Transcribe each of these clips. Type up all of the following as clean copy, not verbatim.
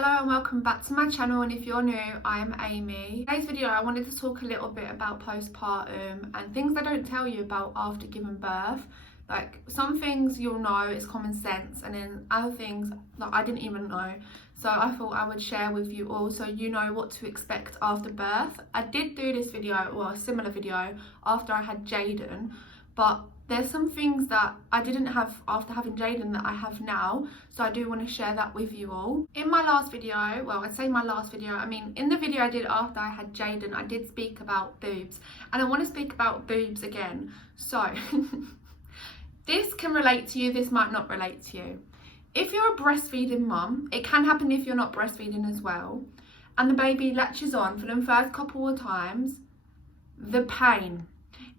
Hello and welcome back to my channel, and if you're new, I'm Amy. Today's video I wanted to talk a little bit about postpartum and things I don't tell you about after giving birth. Like some things you'll know, it's common sense, and then other things that I didn't even know. So I thought I would share with you all so you know what to expect after birth. I did do this video, well, a similar video, after I had Jaden, but there's some things that I didn't have after having Jaden that I have now, so I do want to share that with you all. In my last video, well, I'd say my last video, I mean in the video I did after I had Jaden, I did speak about boobs, and I want to speak about boobs again. So this can relate to you, this might not relate to you. If you're a breastfeeding mum, it can happen if you're not breastfeeding as well, and the baby latches on for them first couple of times, the pain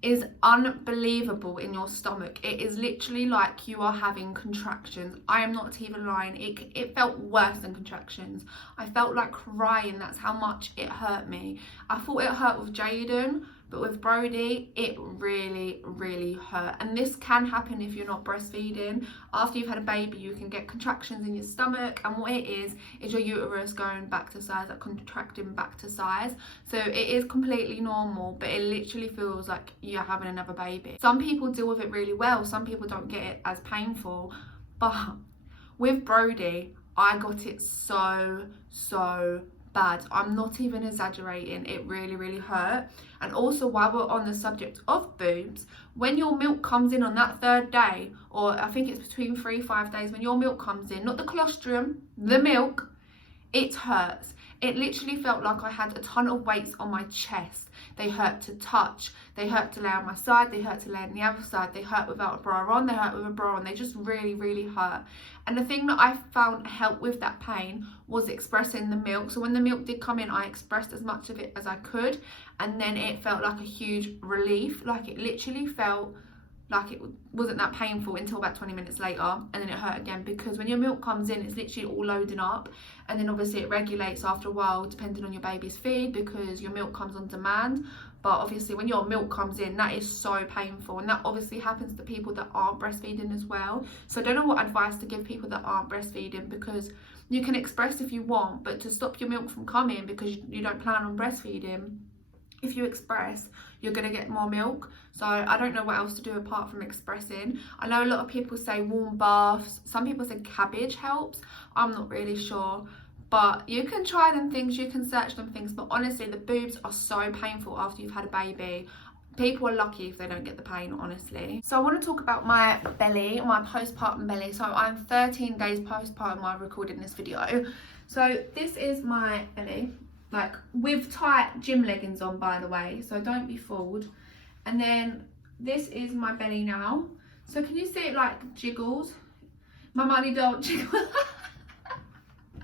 is unbelievable in your stomach. It is literally like you are having contractions. I am not even lying. It felt worse than contractions. I felt like crying. That's how much it hurt me. I thought it hurt with Jaden, but with Brody, it really hurt. And this can happen if you're not breastfeeding. After you've had a baby, you can get contractions in your stomach, and what it is your uterus going back to size, like contracting back to size. So it is completely normal, but it literally feels like you're having another baby. Some people deal with it really well, some people don't get it as painful, but with Brody, I got it so bad. I'm not even exaggerating. It really hurt. And also, while we're on the subject of boobs, when your milk comes in on that third day, or I think it's between 3-5 days, when your milk comes in, not the colostrum, the milk, it hurts. It literally felt like I had a ton of weights on my chest. They hurt to touch, they hurt to lay on my side, they hurt to lay on the other side, they hurt without a bra on, they hurt with a bra on, they just really hurt. And the thing that I found helped with that pain was expressing the milk. So when the milk did come in, I expressed as much of it as I could, and then it felt like a huge relief. Like it literally felt like it wasn't that painful until about 20 minutes later, and then it hurt again, because when your milk comes in, it's literally all loading up, and then obviously it regulates after a while depending on your baby's feed, because your milk comes on demand. But obviously when your milk comes in, that is so painful, and that obviously happens to people that aren't breastfeeding as well. So I don't know what advice to give people that aren't breastfeeding, because you can express if you want, but to stop your milk from coming because you don't plan on breastfeeding, if you express, you're going to get more milk. So I don't know what else to do apart from expressing. I know a lot of people say warm baths. Some people say cabbage helps. I'm not really sure. But you can try them things, you can search them things. But honestly, the boobs are so painful after you've had a baby. People are lucky if they don't get the pain, honestly. So I want to talk about my belly, my postpartum belly. So I'm 13 days postpartum while recording this video. So this is my belly. Like with tight gym leggings on, by the way, so don't be fooled. And then this is my belly now. So can you see it like jiggles? My money don't jiggle.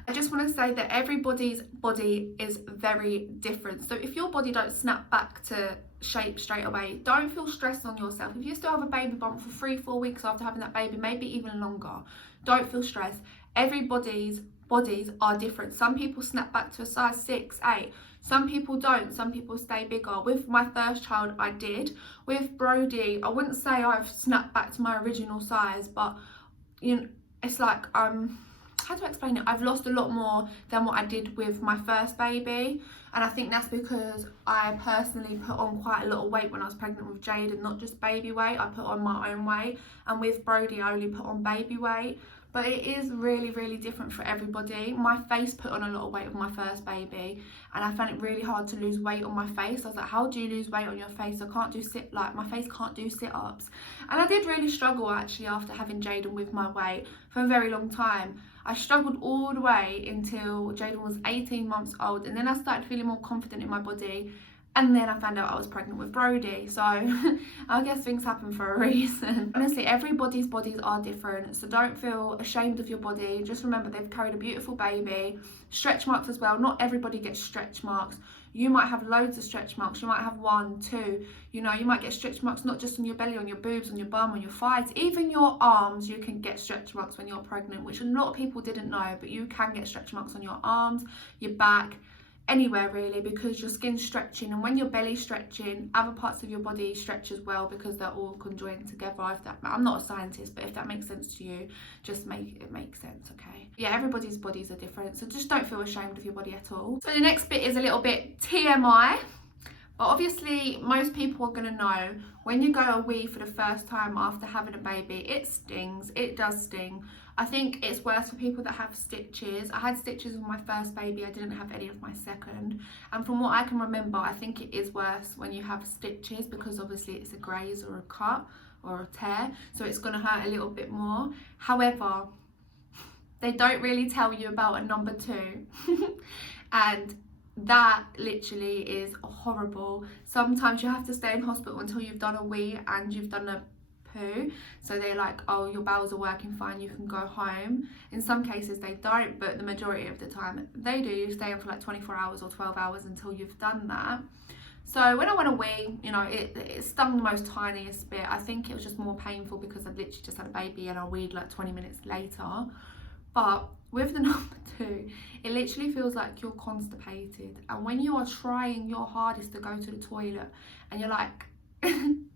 I just want to say that everybody's body is very different. So if your body don't snap back to shape straight away, don't feel stressed on yourself. If you still have a baby bump for 3-4 weeks after having that baby, maybe even longer, don't feel stressed. Everybody's bodies are different. Some people snap back to a size 6, 8. Some people don't. Some people stay bigger. With my first child, I did. With Brody, I wouldn't say I've snapped back to my original size, but you know, it's like how do I explain it? I've lost a lot more than what I did with my first baby, and I think that's because I personally put on quite a lot of weight when I was pregnant with Jade, and not just baby weight. I put on my own weight, and with Brody I only put on baby weight. But it is really different for everybody. My face put on a lot of weight with my first baby, and I found it really hard to lose weight on my face. I was like, how do you lose weight on your face? I can't do my face can't do sit-ups. And I did really struggle actually after having Jaden with my weight for a very long time. I struggled all the way until Jaden was 18 months old, and then I started feeling more confident in my body. And then I found out I was pregnant with Brody. So I guess things happen for a reason. Honestly, everybody's bodies are different. So don't feel ashamed of your body. Just remember they've carried a beautiful baby. Stretch marks as well. Not everybody gets stretch marks. You might have loads of stretch marks. You might have 1, 2. You know, you might get stretch marks not just on your belly, on your boobs, on your bum, on your thighs. Even your arms, you can get stretch marks when you're pregnant, which a lot of people didn't know. But you can get stretch marks on your arms, your back, anywhere really, because your skin's stretching, and when your belly's stretching, other parts of your body stretch as well because they're all conjoined together. If that, I'm not a scientist, but if that makes sense to you, just make it make sense, okay? Yeah, everybody's bodies are different, so just don't feel ashamed of your body at all. So the next bit is a little bit TMI. But obviously, most people are going to know when you go a wee for the first time after having a baby, it stings. It does sting. I think it's worse for people that have stitches. I had stitches with my first baby. I didn't have any of my second. And from what I can remember, I think it is worse when you have stitches, because obviously it's a graze or a cut or a tear. So it's going to hurt a little bit more. However, they don't really tell you about a number 2. And that literally is horrible. Sometimes you have to stay in hospital until you've done a wee and you've done a poo. So they're like, oh, your bowels are working fine, you can go home. In some cases they don't, but the majority of the time they do. You stay in for like 24 hours or 12 hours until you've done that. So when I went a wee, you know, it stung the most tiniest bit. I think it was just more painful because I'd literally just had a baby and I weed like 20 minutes later. But with the number 2, it literally feels like you're constipated. And when you are trying your hardest to go to the toilet and you're like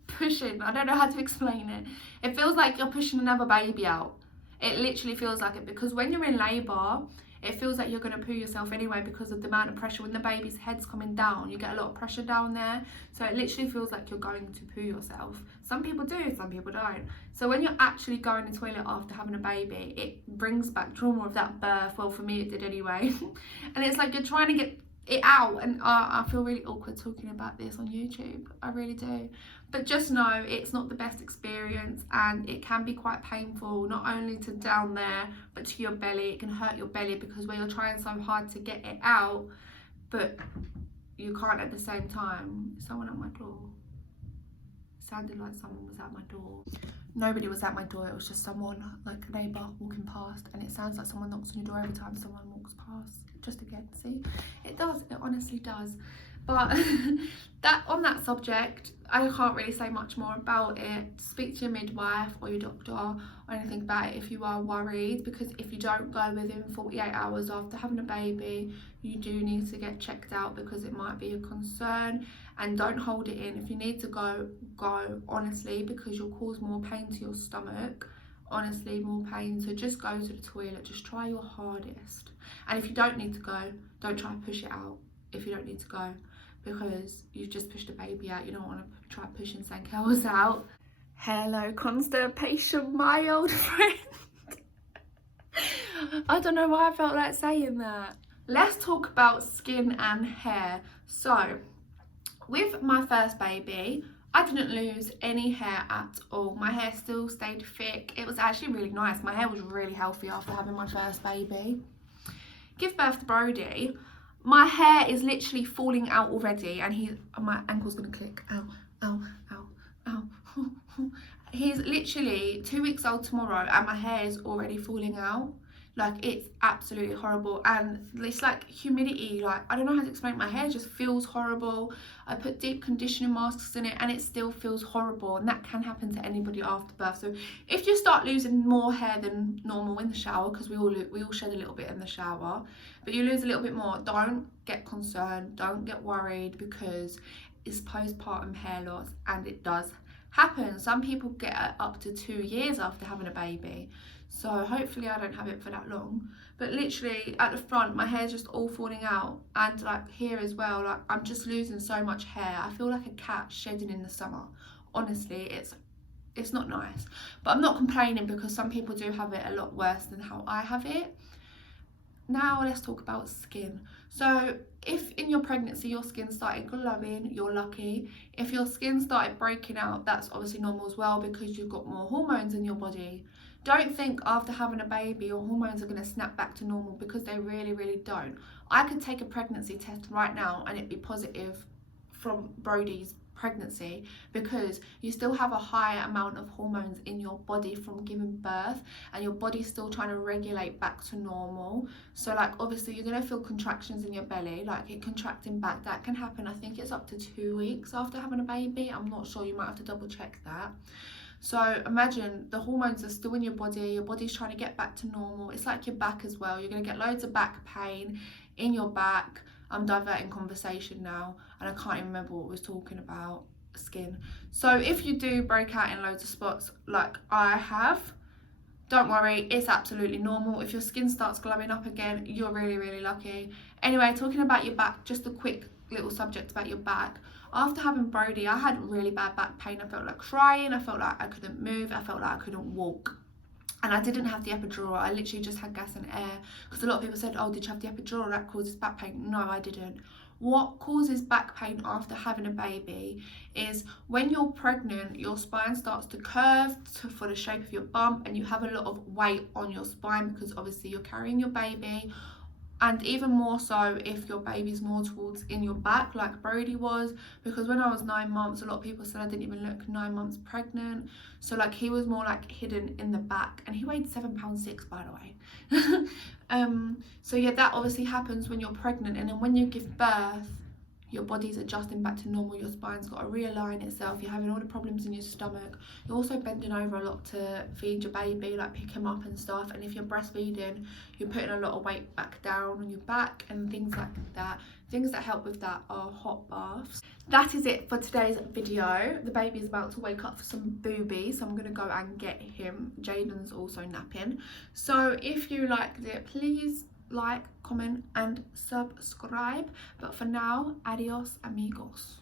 pushing, I don't know how to explain it. It feels like you're pushing another baby out. It literally feels like it, because when you're in labour, it feels like you're going to poo yourself anyway because of the amount of pressure. When the baby's head's coming down, you get a lot of pressure down there. So it literally feels like you're going to poo yourself. Some people do, some people don't. So when you're actually going to the toilet after having a baby, it brings back trauma of that birth. Well, for me it did anyway. And it's like you're trying to get it out, and I feel really awkward talking about this on YouTube. I really do. But just know it's not the best experience, and it can be quite painful, not only to down there but to your belly. It can hurt your belly because when you're trying so hard to get it out, but you can't at the same time. Someone at my door. It sounded like someone was at my door. Nobody was at my door, it was just someone, like a neighbour, walking past. And it sounds like someone knocks on your door every time someone walks past. Just again, see? It does, it honestly does. But that on that subject, I can't really say much more about it. Speak to your midwife or your doctor or anything about it if you are worried, because if you don't go within 48 hours after having a baby, you do need to get checked out because it might be a concern. And don't hold it in. If you need to go, go, honestly, because you'll cause more pain to your stomach. Honestly, more pain. So just go to the toilet, just try your hardest. And if you don't need to go, don't try to push it out if you don't need to go, because you've just pushed a baby out. You don't want to try pushing something else out. Hello constipation, my old friend. I don't know why I felt like saying that. Let's talk about skin and hair. So with my first baby, I didn't lose any hair at all. My hair still stayed thick. It was actually really nice. My hair was really healthy after having my first baby. Give birth to Brody, my hair is literally falling out already, and my ankle's gonna click. Ow, ow, ow, ow. He's literally 2 weeks old tomorrow and my hair is already falling out. Like, it's absolutely horrible, and it's like humidity. Like, I don't know how to explain it. My hair just feels horrible. I put deep conditioning masks in it and it still feels horrible, and that can happen to anybody after birth. So if you start losing more hair than normal in the shower, because we all shed a little bit in the shower, but you lose a little bit more, don't get concerned, don't get worried, because it's postpartum hair loss and it does happen. Some people get it up to 2 years after having a baby. So hopefully I don't have it for that long. But literally at the front, my hair's just all falling out, and like here as well, like I'm just losing so much hair. I feel like a cat shedding in the summer. Honestly, it's not nice. But I'm not complaining, because some people do have it a lot worse than how I have it. Now let's talk about skin. So if in your pregnancy your skin started glowing, you're lucky. If your skin started breaking out, that's obviously normal as well, because you've got more hormones in your body. Don't think after having a baby your hormones are going to snap back to normal, because they really, really don't. I could take a pregnancy test right now and it'd be positive from Brody's pregnancy, because you still have a higher amount of hormones in your body from giving birth, and your body's still trying to regulate back to normal. So like, obviously you're going to feel contractions in your belly, like it contracting back. That can happen, I think it's up to 2 weeks after having a baby. I'm not sure, you might have to double check that. So imagine the hormones are still in your body's trying to get back to normal. It's like your back as well. You're going to get loads of back pain in your back. I'm diverting conversation now and I can't even remember what we was talking about. Skin. So if you do break out in loads of spots like I have, don't worry, it's absolutely normal. If your skin starts glowing up again, you're really lucky. Anyway, talking about your back, just a quick little subject about your back. After having Brody, I had really bad back pain. I felt like crying, I felt like I couldn't move, I felt like I couldn't walk. And I didn't have the epidural, I literally just had gas and air. Because a lot of people said, oh, did you have the epidural, that causes back pain? No, I didn't. What causes back pain after having a baby is when you're pregnant, your spine starts to curve for the shape of your bump, and you have a lot of weight on your spine because obviously you're carrying your baby. And even more so if your baby's more towards in your back like Brody was, because when I was 9 months, a lot of people said I didn't even look 9 months pregnant. So like he was more like hidden in the back, and he weighed 7.6 pounds, by the way. So yeah, that obviously happens when you're pregnant, and then when you give birth, your body's adjusting back to normal, your spine's got to realign itself, you're having all the problems in your stomach, you're also bending over a lot to feed your baby, like pick him up and stuff, and if you're breastfeeding, you're putting a lot of weight back down on your back and things like that. Things that help with that are hot baths. That is it for today's video. The baby is about to wake up for some boobies, so I'm gonna go and get him. Jaden's also napping. So if you liked it, please like, comment and subscribe. But for now, adios amigos.